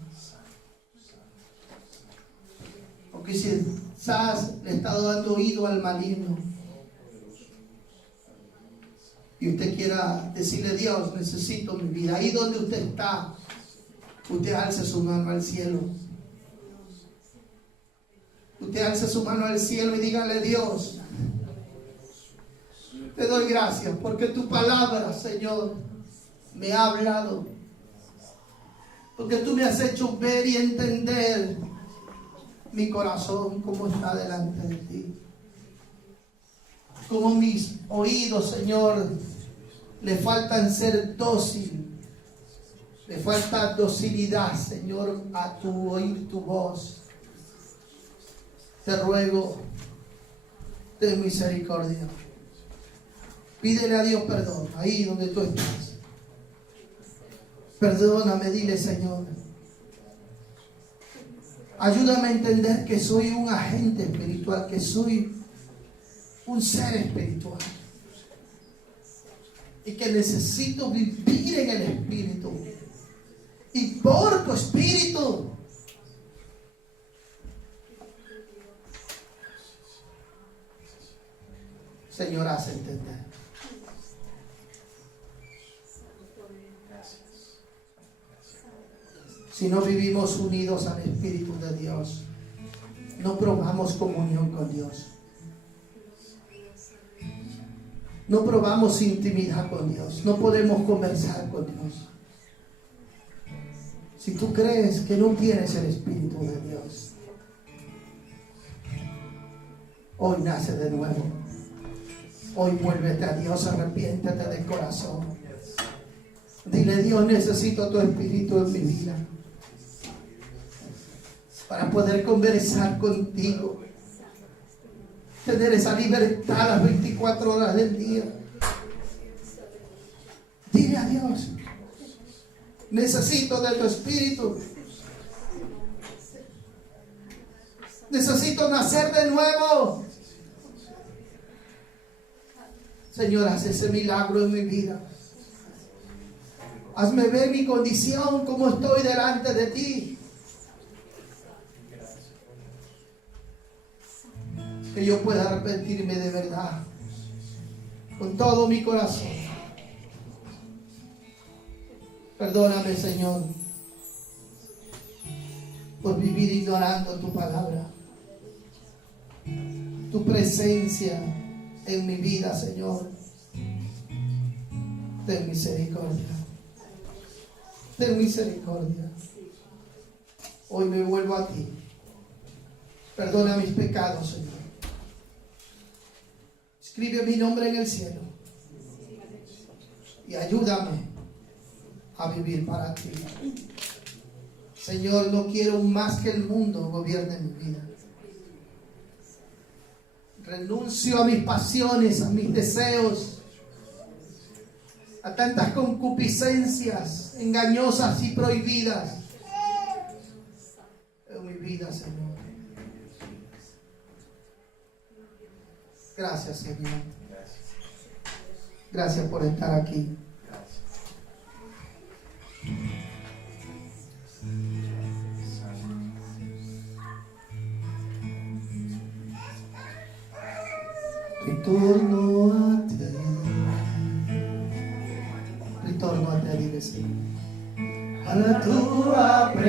O que quizás le ha estado dando oído al maligno y usted quiera decirle, Dios, necesito mi vida. Ahí donde usted está, usted alce su mano al cielo. Usted alce su mano al cielo y dígale, Dios, te doy gracias porque tu palabra, Señor, me ha hablado. Porque tú me has hecho ver y entender mi corazón como está delante de ti. Como mis oídos, Señor, le faltan ser dócil. Le falta docilidad, Señor, a tu oír tu voz. Te ruego, ten misericordia. Pídele a Dios perdón, ahí donde tú estás. Perdóname, dile, Señor. Ayúdame a entender que soy un agente espiritual, que soy un ser espiritual. Y que necesito vivir en el Espíritu. Y por tu Espíritu, Señor, haz entender. Si no vivimos unidos al Espíritu de Dios, no probamos comunión con Dios. No probamos intimidad con Dios. No podemos conversar con Dios. Si tú crees que no tienes el Espíritu de Dios, hoy nace de nuevo. Hoy vuélvete a Dios, arrepiéntete de corazón. Dile: Dios, necesito tu espíritu en mi vida para poder conversar contigo, tener esa libertad las 24 horas del día. Dile a Dios: necesito de tu espíritu. Necesito nacer de nuevo. Señor, haz ese milagro en mi vida. Hazme ver mi condición, como estoy delante de ti. Que yo pueda arrepentirme de verdad, con todo mi corazón. Perdóname, Señor, por vivir ignorando tu palabra, tu presencia en mi vida, Señor. Ten misericordia. Ten misericordia. Hoy me vuelvo a ti. Perdona mis pecados, Señor. Escribe mi nombre en el cielo y ayúdame a vivir para ti. Señor, no quiero más que el mundo gobierne mi vida. Renuncio a mis pasiones, a mis deseos, a tantas concupiscencias engañosas y prohibidas en mi vida, Señor. Gracias, Señor. Gracias por estar aquí. Ritorno a te. Ritorno a te, dile, Señor. A la tua presenza.